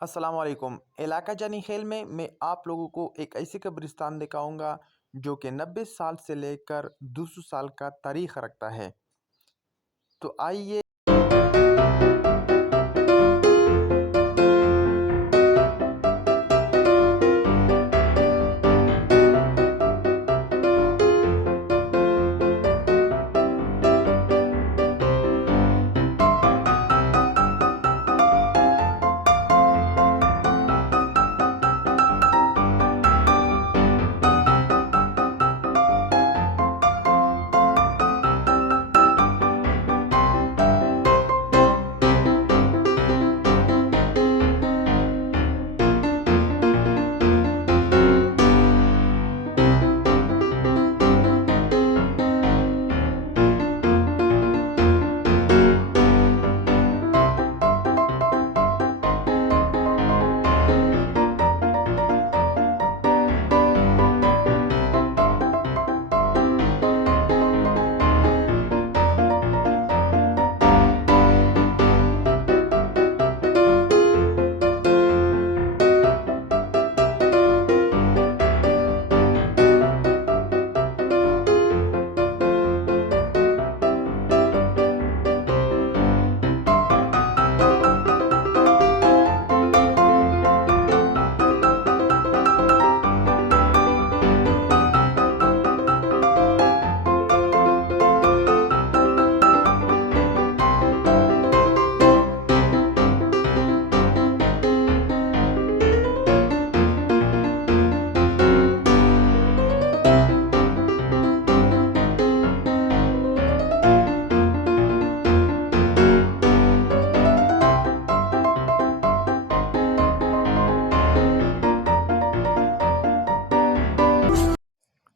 अस्सलाम वालेकुम। इलाका जानी खेल में मैं आप लोगों को एक ऐसी कब्रिस्तान दिखाऊंगा जो कि 90 साल से लेकर 200 साल का तारीख रखता है। तो आइए।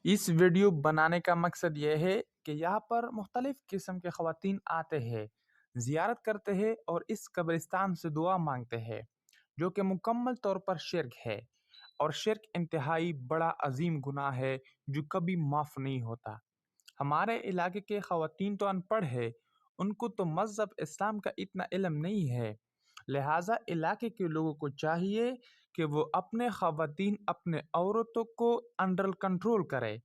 इस वीडियो बनाने का मकसद यह है कि यहाँ पर मुख्तलिफ़ किस्म के ख़वातीन आते हैं, ज़ियारत करते हैं और इस कब्रिस्तान से दुआ मांगते हैं, जो कि मुकम्मल तौर पर शिर्क है। और शिर्क इंतहाई बड़ा अजीम गुनाह है जो कभी माफ़ नहीं होता। हमारे इलाके के ख़वातीन तो अनपढ़ है, उनको तो मज़हब इस्लाम का इतना इल्म नहीं है, लिहाजा इलाके के लोगों को चाहिए कि वो अपने ख़वातीन, अपने औरतों को अंडर कंट्रोल करें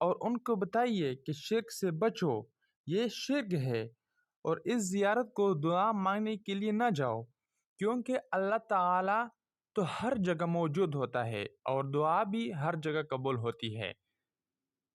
और उनको बताइए कि शिर्क से बचो, ये शिर्क है। और इस ज़ियारत को दुआ मांगने के लिए ना जाओ, क्योंकि अल्लाह ताला तो हर जगह मौजूद होता है और दुआ भी हर जगह कबूल होती है।